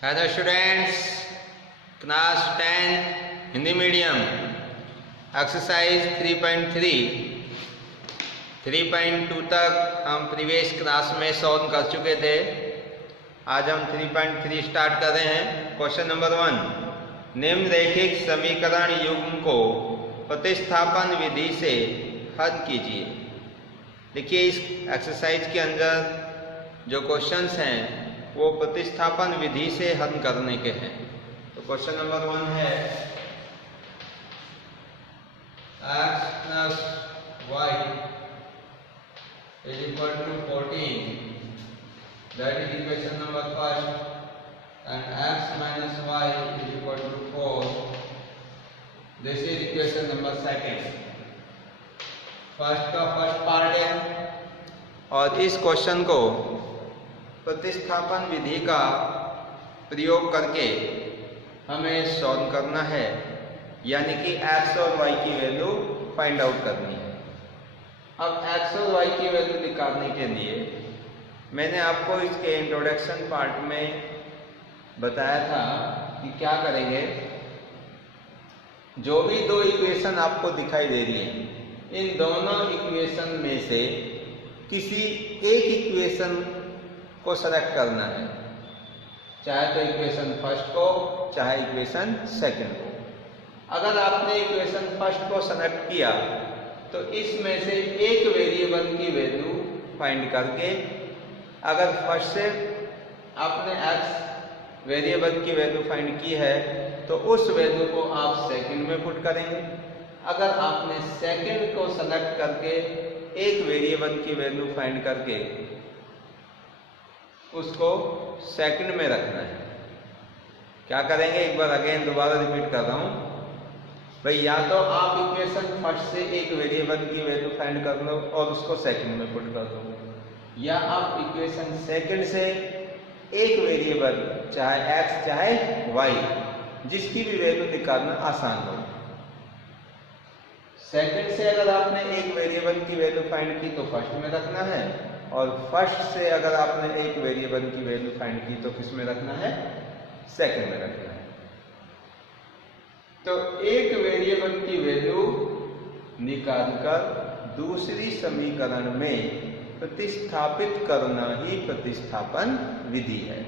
Hello students, class 10 Hindi medium exercise 3.2 तक हम previous class में सॉल्व कर चुके थे। आज हम 3.3 स्टार्ट कर रहे हैं। क्वेश्चन नंबर 1, निम्नलिखित समीकरण युग्म को प्रतिस्थापन विधि से हल कीजिए। देखिए, इस एक्सरसाइज के अंदर जो क्वेश्चंस हैं वो प्रतिस्थापन विधि से हल करने के हैं। तो क्वेश्चन नंबर 1 है x plus y is equal to 14, that is equation number first, and x minus y is equal to 4, this is equation number second। First का फर्स्ट पार्ट है और इस क्वेश्चन को प्रतिस्थापन विधि का प्रयोग करके हमें सॉल्व करना है, यानी कि x और y की वैल्यू फाइंड आउट करनी है। अब x और y की वैल्यू निकालने के लिए मैंने आपको इसके इंट्रोडक्शन पार्ट में बताया था कि क्या करेंगे। जो भी दो इक्वेशन आपको दिखाई दे रही है, इन दोनों इक्वेशन में से किसी एक इक्वेशन को सेलेक्ट करना है, चाहे तो इक्वेशन फर्स्ट को चाहे इक्वेशन सेकंड को। अगर आपने इक्वेशन फर्स्ट को सेलेक्ट किया तो इसमें से एक वेरिएबल की वैल्यू फाइंड करके, अगर फर्स्ट से आपने x वेरिएबल की वैल्यू फाइंड की है तो उस वैल्यू को आप सेकंड में पुट करेंगे। अगर आपने सेकंड को सेलेक्ट करके एक वेरिएबल की वैल्यू फाइंड करके उसको सेकंड में रखना है। क्या करेंगे, एक बार अगेन दोबारा रिपीट कर रहा हूं भाई। या तो आप इक्वेशन फर्स्ट से एक वेरिएबल की वैल्यू फाइंड कर लो और उसको सेकंड में पुट कर दो, या आप इक्वेशन सेकंड से एक वेरिएबल चाहे x चाहे y जिसकी भी वैल्यू निकालना आसान हो। सेकंड से अगर आपने एक वेरिएबल की वैल्यू फाइंड की तो फर्स्ट में रखना है, और फर्स्ट से अगर आपने एक वेरिएबल की वैल्यू फाइंड की तो किस में रखना है, सेकंड में रखना है। तो एक वेरिएबल की वैल्यू निकालकर दूसरी समीकरण में प्रतिस्थापित करना ही प्रतिस्थापन विधि है।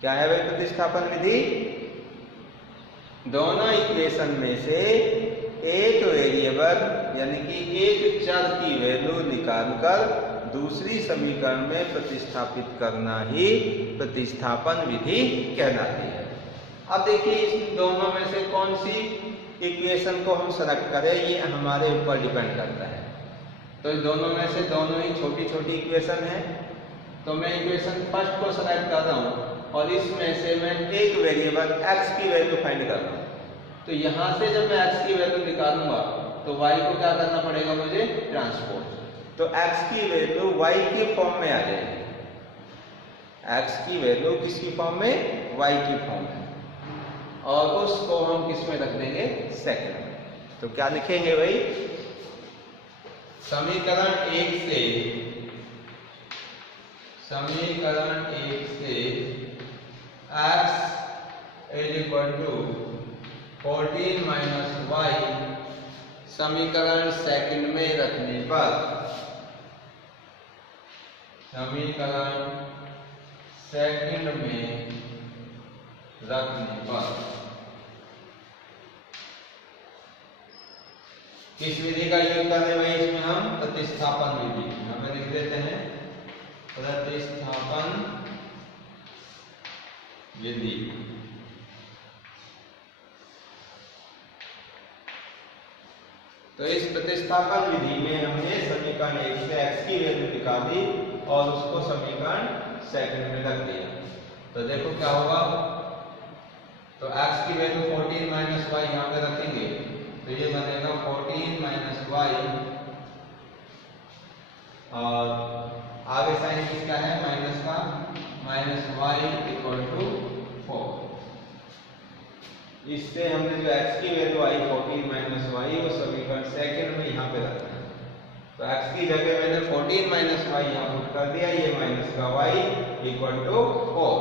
क्या है भाई प्रतिस्थापन विधि? दोनों इक्वेशन में से एक वेरिएबल यानी कि एक चर की वैल्यू निकालकर दूसरी समीकरण में प्रतिस्थापित करना ही प्रतिस्थापन विधि कहलाती है। अब देखिए, इस दोनों में से कौन सी इक्वेशन को हम सेलेक्ट करें, ये हमारे ऊपर डिपेंड करता है। तो इन दोनों में से दोनों ही छोटी छोटी इक्वेशन है, तो मैं इक्वेशन फर्स्ट को सेलेक्ट कर रहा हूँ और इसमें से मैं एक वेरिएबल x की वैल्यू फाइंड कर रहा हूँ। तो यहां से जब मैं x की वैल्यू निकालूंगा तो y को क्या करना पड़ेगा मुझे, ट्रांसपोज। तो x की वैल्यू y की फॉर्म में आ जाएगी। x की वैल्यू किसकी फॉर्म में, y की फॉर्म में, और उसको हम किस में रख देंगे, सेकंड में। तो क्या लिखेंगे भाई, समीकरण 1 से x is equal to 14 minus y समीकरण सेकंड में रखने पर, किस विधि का यूज कर रहे हैं इसमें हम, प्रतिस्थापन विधि। हमें लिख देते हैं प्रतिस्थापन विधि। तो इस प्रतिस्थापन विधि में हमने समीकरण 1 से x की वैल्यू निकाली और उसको समीकरण सेकंड में रख दिया। तो देखो क्या होगा, तो x की वैल्यू 14 माइनस y यहाँ पे रखेंगे तो ये बनेगा 14 माइनस y, और आगे साइन किसका है, माइनस का, माइनस y इक्वल टू 4। इससे हमने जो x की वैल्यू आई 14 माइनस y वो समीकरण सेकंड में यहाँ पे रखना है। तो x की जगह मैंने 14 माइनस वाई यहाँ पुट कर दिया, ये माइनस का y इक्वल टू 4।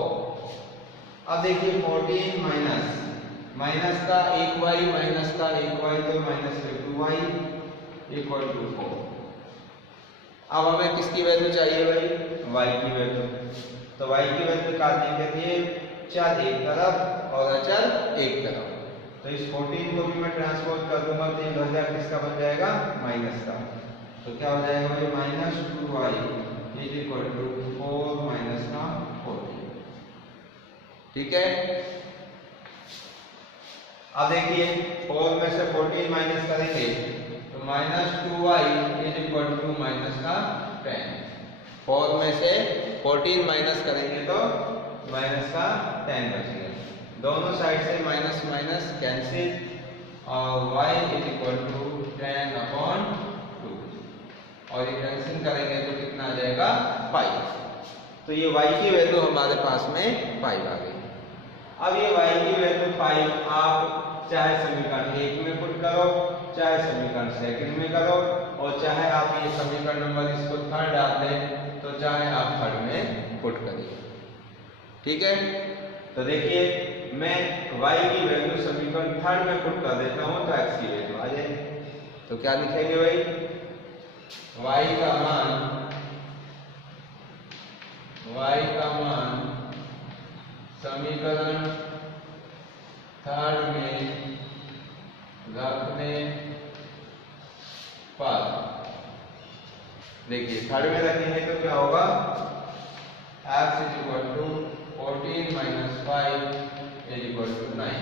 अब देखिए 14 माइनस का 1y माइनस का 1y तो माइनस 2y इक्वल टू 4। अब हमें किसकी वैल्यू चाहिए भाई? y की वैल्यू। तो y की वैल्यू निकालने के लिए चर एक तरफ और अचर एक तरफ, तो इस 14 को भी मैं ट्रांसपोज कर दूंगा तो ये 2000 किसका बन जाएगा? माइनस का। तो क्या हो जाएगा भाई? Minus 2y is equal to 4 minus का 14। ठीक है। अब देखिए 4 में से 14 माइनस करेंगे तो minus 2y is equal to minus का 10। 4 में से 14 माइनस करेंगे तो माइनस का 10 बचेगा। दोनों साइड से माइनस माइनस कैंसिल और y इज इक्वल टू 10/2 और ये कैंसिल करेंगे तो कितना आ जाएगा? 5। तो ये y की वैल्यू हमारे पास में 5 आ गई। अब ये y की वैल्यू 5 आप चाहे समीकरण 1 में पुट करो, चाहे समीकरण सेकंड में करो, और चाहे आप ये समीकरण नंबर इसको थर्ड डाल दें तो चाहे आप थर्ड में पुट करिए। ठीक है। तो देखिए मैं y की वैल्यू समीकरण थर्ड में पुट कर देता हूं तो x की वैल्यू आ जाए। तो क्या लिखेंगे भाई? y का मान समीकरण थर्ड में रखने पर, देखिए थर्ड में रखेंगे तो क्या होगा? x is equal to 14 minus 5 is equal to 9।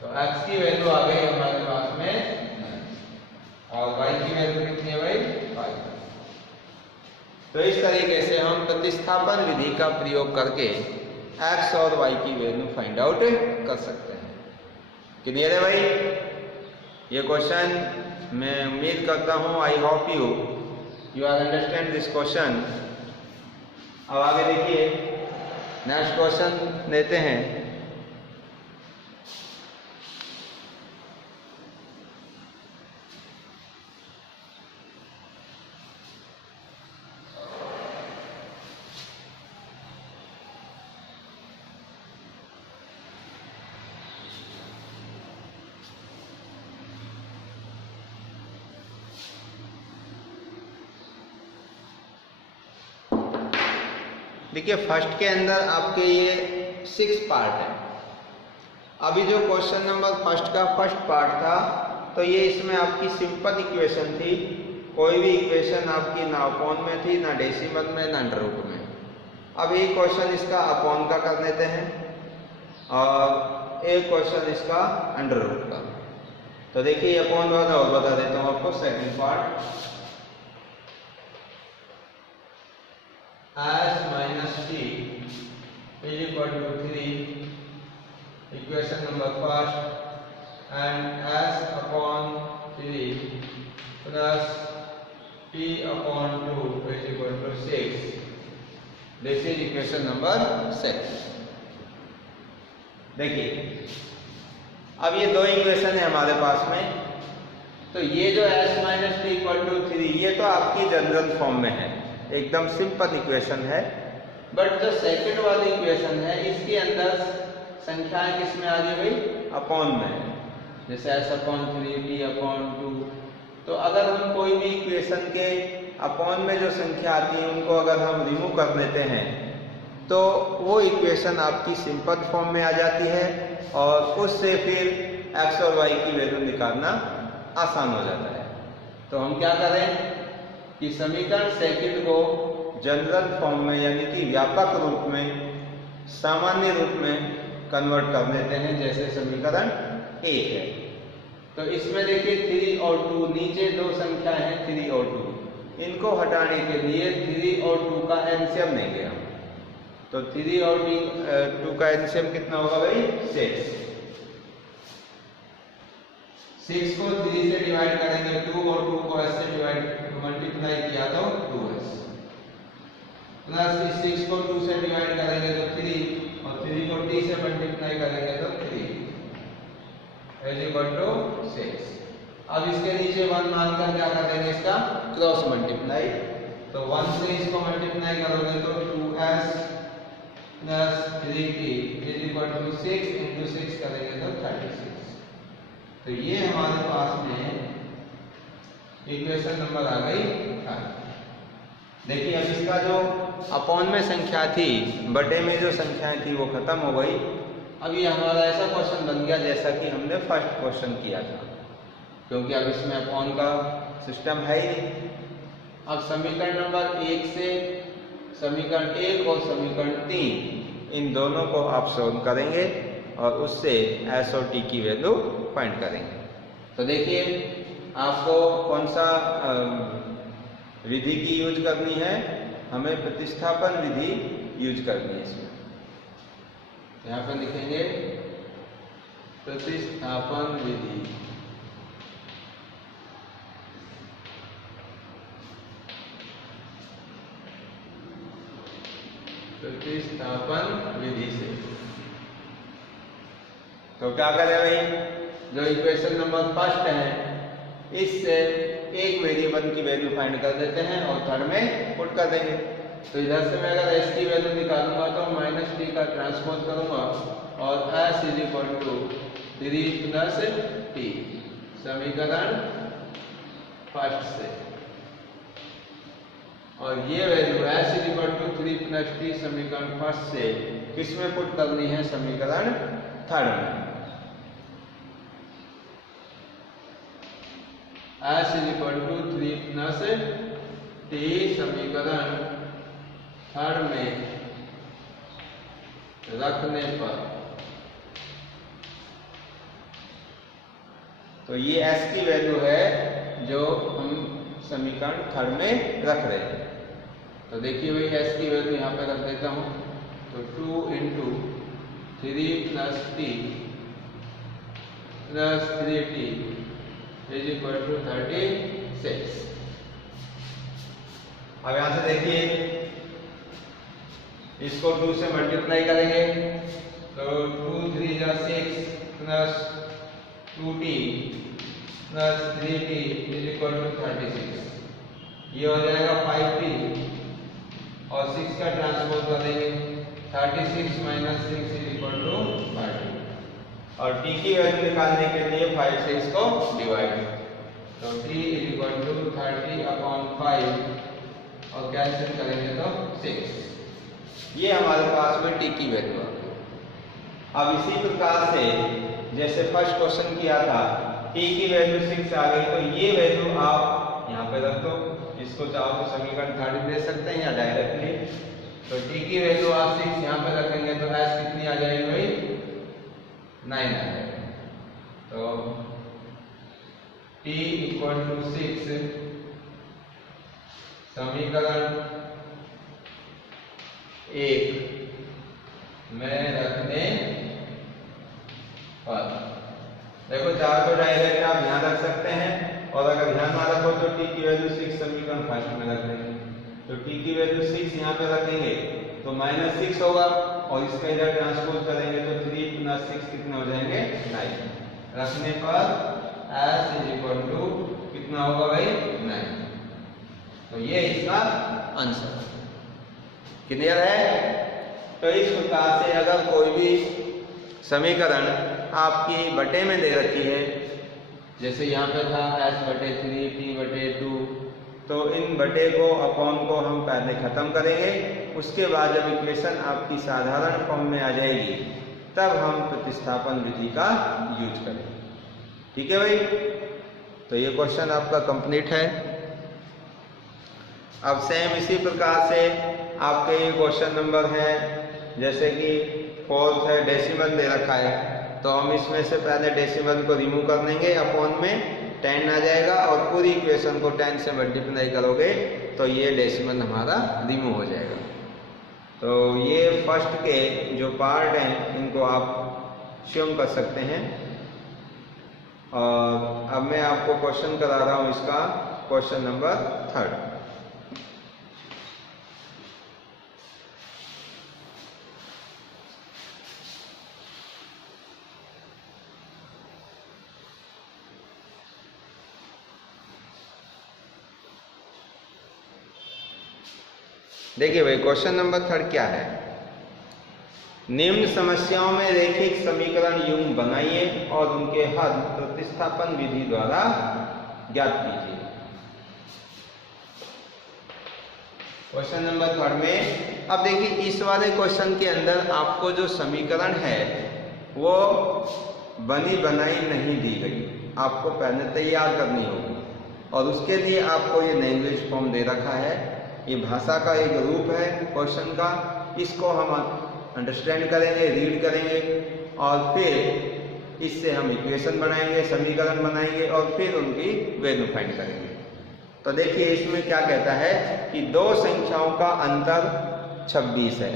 तो x की वैल्यू आ गई हमारे पास में 9 और y की वैल्यू कितनी है भाई? 5। तो इस तरीके से हम प्रतिस्थापन विधि का प्रयोग करके x और y की वैल्यू फाइंड आउट कर सकते हैं। क्लियर है भाई? ये क्वेश्चन मैं उम्मीद करता हूँ I hope you are understand this question. अब आगे देखिए नेक्स्ट क्वेश्चन लेते हैं। देखिए फर्स्ट के अंदर आपके ये 6 पार्ट है। अभी जो क्वेश्चन नंबर फर्स्ट का फर्स्ट पार्ट था तो ये इसमें आपकी सिंपल इक्वेशन थी, कोई भी इक्वेशन आपकी ना अपॉन में थी, ना डेसिमल में, ना अंडर रूट में। अब एक क्वेश्चन इसका अपॉन का कर लेते हैं और एक क्वेश्चन इसका अंडर रूट का। तो देखिए अपॉन वाला और बता देता हूँ आपको। Second part s minus t is equal to 3, equation number first, and s upon 3 plus t upon 2 is equal to 6. This is equation number 6. देखिए अब ये दो इक्वेशन है हमारे पास में। तो ये जो s minus t equal to 3 ये तो आपकी जनरल फॉर्म में है, एकदम सिंपल इक्वेशन है। बट जो सेकंड वाली इक्वेशन है इसके अंदर संख्याएं किस में आ रही है भाई? अपॉन में, जैसे s अपॉन 3 t अपॉन 2। तो अगर हम कोई भी इक्वेशन के अपॉन में जो संख्या आती है उनको अगर हम रिमूव कर देते हैं तो वो इक्वेशन आपकी सिंपल फॉर्म में आ जाती है और उससे फिर x और y की वैल्यू निकालना आसान हो जाता है। तो हम क्या करें कि समीकरण सेकंड को जनरल फॉर्म में यानी कि व्यापक रूप में, सामान्य रूप में कन्वर्ट कर देते हैं। जैसे समीकरण 1 है तो इसमें देखिए 3 और 2, नीचे दो संख्या है 3 और 2, इनको हटाने के लिए 3 और 2 का एलसीएम लेंगे हम। तो 3 और 2 का एलसीएम कितना होगा भाई? 6। 6 को 3 से डिवाइड करेंगे 2 और 2 को s से डिवाइड मल्टीप्लाई किया तो 2s, प्लस इस 6 को 2 से डिवाइड करेंगे तो 3 और 3 को t से मल्टीप्लाई करेंगे तो 3 इज इक्वल टू 6। अब इसके नीचे 1 मानकर क्या कर देंगे? इसका क्रॉस मल्टीप्लाई। तो 1 से इसको मल्टीप्लाई करोगे तो 2s plus 3t is equal to 6 into 6 करेंगे तो 36। तो ये हमारे पास में इक्वेशन नंबर आ गई 8। देखिए अब इसका जो अपॉन में संख्या थी, बटे में जो संख्याएं थी वो खत्म हो गई। अब ये हमारा ऐसा क्वेश्चन बन गया जैसा कि हमने फर्स्ट क्वेश्चन किया था, क्योंकि अब इसमें अपॉन का सिस्टम है ही नहीं। अब समीकरण नंबर 1 से समीकरण 1 और समीकरण 3 इन दोनों को आप सॉल्व करेंगे और उससे एस और टी की वैल्यू फाइंड करेंगे। तो देखिए आपको कौन सा विधि की यूज करनी है, हमें प्रतिस्थापन विधि यूज करनी है इसमें। यहाँ पर लिखेंगे प्रतिस्थापन विधि। प्रतिस्थापन विधि से तो क्या करें भाई, जो इक्वेशन नंबर फर्स्ट है इससे एक वेरिएबल की वैल्यू फाइंड कर देते हैं और थर्ड में पुट कर देंगे। तो इधर से मैं अगर s की वैल्यू निकालूंगा तो माइनस टी का ट्रांसपोज करूंगा और s is equal to 3 plus t समीकरण फर्स्ट से, और ये value s is equal to 3 plus t समीकरण फर्स्ट से किस में पुट करनी है, समीकरण थर्ड में। s is equal to 3 plus t समीकरण थर्ड में रखने पर, तो ये s की वैल्यू है जो हम समीकरण थर्ड में रख रहे हैं। तो देखिए भाई s की वैल्यू यहाँ पे रख देता हूँ, तो 2 into 3 plus t plus 3t is equal to 36। अब यहां से देखिए इसको 2 से मल्टीप्लाई करेंगे तो 2 3 जा 6 plus 2t plus 3t is equal to 36। ये हो जाएगा 5t और 6 का ट्रांसपोज करेंगे 36 minus 6 is equal to 5t, और t की वैल्यू निकालने के लिए 5 से इसको डिवाइड, तो t is equal to 30 upon 5 और कैंसिल करेंगे तो 6। ये हमारे पास में t की वैल्यू आ गई। अब इसी प्रकार से जैसे फर्स्ट क्वेश्चन किया था, t की वैल्यू 6 आ गई, तो ये वैल्यू आप यहाँ पे रख दो। इसको चाहो तो समीकरण थर्ड दे सकते हैं या डायरेक्टली। तो t की वैल्यू आप 6 यहाँ पे रखेंगे तो s कितनी आ जाएगी भाई, 9 आ जाएगा। तो t इक्वल टू 6 समीकरण 1 में रखने पर, देखो चाहे तो डायरेक्ट आप ध्यान रख सकते हैं, और अगर ध्यान ना रखो तो t की वैल्यू 6 समीकरण फर्स्ट में रख देंगे। तो t की वैल्यू 6 यहाँ पे रखेंगे तो -6 होगा, और इसका इधर ट्रांसपोज करेंगे तो 3 प्लस 6 कितने हो जाएंगे, 9। रखने पर s इज इक्वल टू कितना होगा भाई, 9। तो ये इसका आंसर क्लियर है। तो इस प्रकार से अगर कोई भी समीकरण आपकी बटे में दे रखी है, जैसे यहाँ पे था s/3 t/2, तो इन बटे को अपॉन को हम पहले खत्म करेंगे, उसके बाद जब इक्वेशन आपकी साधारण फॉर्म में आ जाएगी तब हम प्रतिस्थापन विधि का यूज करेंगे। ठीक है भाई, तो ये क्वेश्चन आपका कंप्लीट है। अब सेम इसी प्रकार से आपके ये क्वेश्चन नंबर है, जैसे कि 4th है, डेसिमल दे रखा है, तो हम इसमें से पहले डेसिमल को रिमूव कर देंगे, अपॉन में 10 आ जाएगा, और पूरी इक्वेशन को 10 से मल्टीप्लाई करोगे तो ये डेसिमल हमारा रिमूव हो जाएगा। तो ये फर्स्ट के जो पार्ट हैं इनको आप स्वयं कर सकते हैं। और अब मैं आपको क्वेश्चन करा रहा हूँ इसका, क्वेश्चन नंबर 3। देखिए भाई क्वेश्चन नंबर 3 क्या है, निम्न समस्याओं में रैखिक समीकरण यूं बनाइए और उनके हल प्रतिस्थापन विधि द्वारा ज्ञात कीजिए। क्वेश्चन नंबर 3 में अब देखिए इस वाले क्वेश्चन के अंदर आपको जो समीकरण है वो बनी बनाई नहीं दी गई, आपको पहले तैयार करनी होगी और उसके लिए आपको ये लैंग्वेज फॉर्म दे रखा है। ये भाषा का एक रूप है क्वेश्चन का, इसको हम अंडरस्टैंड करेंगे, रीड करेंगे और फिर इससे हम इक्वेशन बनाएंगे, समीकरण बनाएंगे और फिर उनकी वैल्यू फाइंड करेंगे। तो देखिए इसमें क्या कहता है कि दो संख्याओं का अंतर 26 है।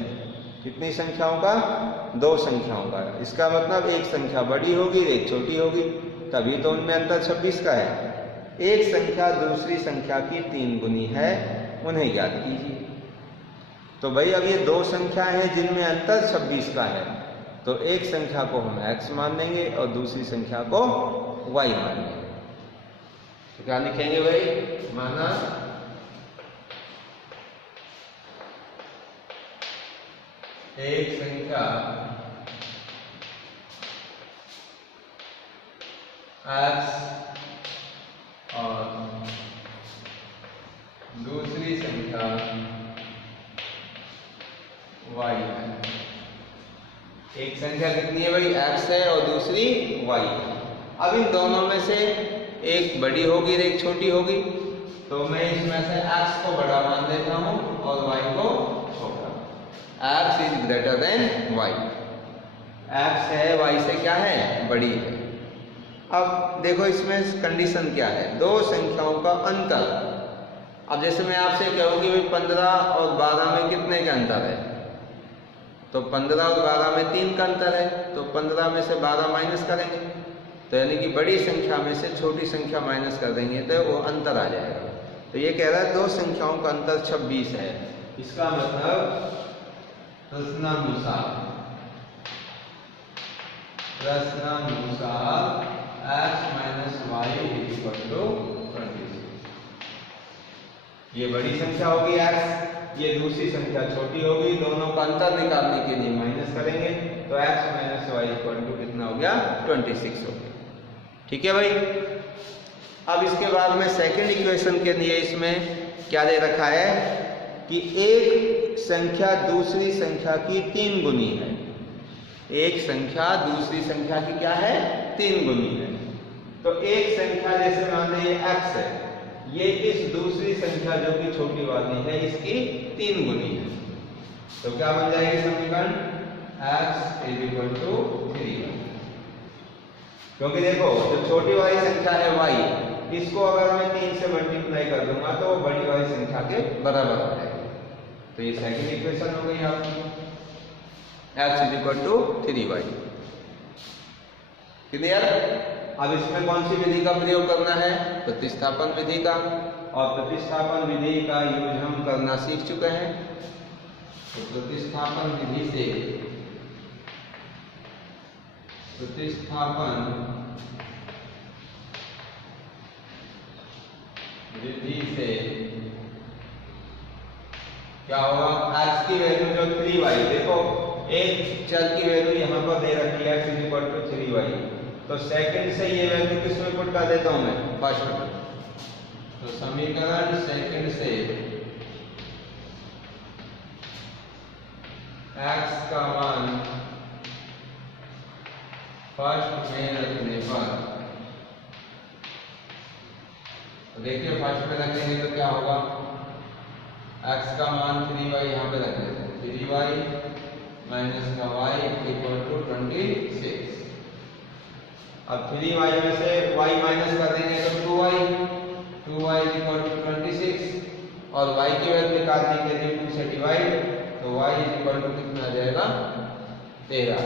कितनी संख्याओं का? दो संख्याओं का। इसका मतलब एक संख्या बड़ी होगी, एक छोटी होगी, तभी तो उनमें अंतर 26 का है। एक संख्या दूसरी संख्या की 3 गुनी है, उन्हें ज्ञात कीजिए। तो भाई अब ये दो संख्या हैं जिनमें अंतर 26 का है, तो एक संख्या को हम x मान लेंगे और दूसरी संख्या को y मान लेंगे। तो क्या लिखेंगे भाई? माना एक संख्या x और दूसरी संख्या y है। एक संख्या कितनी है भाई? x है और दूसरी y है। अब इन दोनों में से एक बड़ी होगी और एक छोटी होगी, तो मैं इसमें से x को बड़ा मान देता हूं और y को छोटा। x is greater than y। x है y से क्या है? बड़ी है। अब देखो इसमें कंडीशन क्या है? दो संख्याओं का अंतर। अब जैसे मैं आपसे कहूँगी भाई 15 और 12 में कितने का अंतर है, तो 15 और 12 में 3 का अंतर है, तो 15 में से 12 माइनस करेंगे, तो यानी कि बड़ी संख्या में से छोटी संख्या माइनस कर देंगे तो वो अंतर आ जाएगा। तो ये कह रहा है दो संख्याओं का अंतर 26 है। इसका मतलब प्रश्नानुसार x minus y equal to 26। ये बड़ी संख्या होगी x, ये दूसरी संख्या छोटी होगी, दोनों का अंतर निकालने के लिए माइनस करेंगे, तो x minus y equal to कितना हो गया? 26 हो गया। ठीक है भाई। अब इसके बाद में सेकंड इक्वेशन के लिए इसमें क्या दे रखा है कि एक संख्या दूसरी संख्या की 3 गुनी है। एक संख्या दूसरी संख्या की क्या है? 3 गुनी है। तो एक संख्या जैसे मान लीजिए x है, ये इस दूसरी संख्या जो कि छोटी वाली है इसकी 3 गुनी है। तो क्या बन जाएगी समीकरण? x is equal to 3y। क्योंकि देखो जो छोटी वाली संख्या है y, इसको अगर मैं 3 से मल्टीप्लाई कर दूंगा तो वो बड़ी वाली संख्या के बराबर हो जाएगी। तो ये सेकंड इक्वेशन हो गई आपकी, x is equal to 3y। Clear? अब इसमें कौन सी विधि का प्रयोग करना है? प्रतिस्थापन विधि का। और प्रतिस्थापन विधि का यूज हम करना सीख चुके हैं। तो प्रतिस्थापन विधि से क्या होगा? x की वैल्यू जो 3y, देखो एक चर की वैल्यू यहाँ पर दे रखी है x is equal to 3y, तो सेकंड से ये वैल्यू किस में पुट कर देता हूं मैं? फर्स्ट में। तो समीकरण सेकंड से x का मान फर्स्ट में रखने पर, तो देखिए फर्स्ट में रखेंगे तो क्या होगा? x का मान 3y यहाँ पे रख देते हैं, 3y माइनस का y इक्वल टू 26। अब 3y में से y माइनस कर देंगे तो 2y इक्वल टू 26 और y की वैल्यू निकालने के लिए 2 से डिवाइड, तो y इक्वल टू कितना आ जाएगा? 13।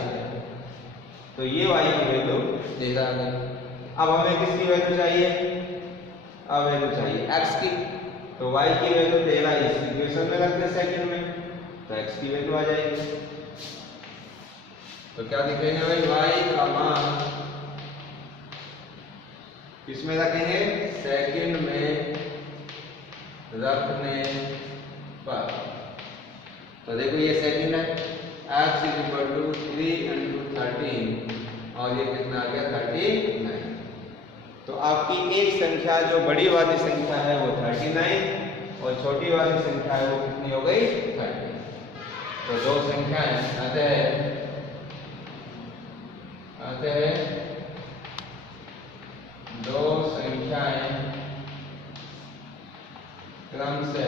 तो ये y की वैल्यू 13 आ गई। अब हमें किसकी वैल्यू चाहिए? अब वैल्यू चाहिए x की, तो y की वैल्यू 13 इस इक्वेशन में रखते सेकंड में, तो x की वैल्यू आ जाएगी। तो क्या लिखेंगे भाई? y का मान किसमें रखेंगे? सेकंड में रखने पर। तो देखो ये सेकंड है, x इज इक्वल टू और ये कितना आ गया 39। तो आपकी एक संख्या जो बड़ी वाली संख्या है वो 39 और छोटी वाली संख्या है वो कितनी हो गई 30। तो दो संख्याएं अतः दो संख्याएं क्रम से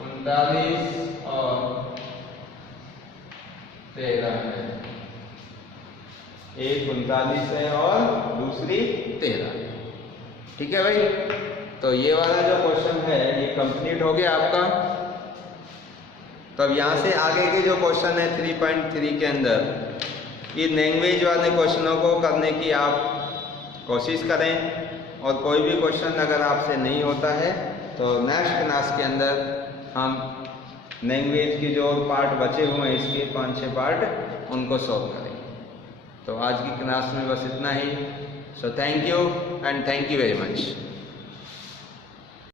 39 और 13 है। एक 39 है और दूसरी 13। ठीक है भाई, तो ये वाला जो क्वेश्चन है ये कंप्लीट हो गया आपका। तो अब यहाँ से आगे के जो क्वेश्चन है 3.3 के अंदर ये लैंग्वेज वाले क्वेश्चनों को करने की आप कोशिश करें, और कोई भी क्वेश्चन अगर आपसे नहीं होता है तो नेक्स्ट क्लास के अंदर हम लैंग्वेज के जो पार्ट बचे हुए हैं इसके 5-6 पार्ट उनको सॉल्व करेंगे। तो आज की क्लास में बस इतना ही। So thank you and thank you very much.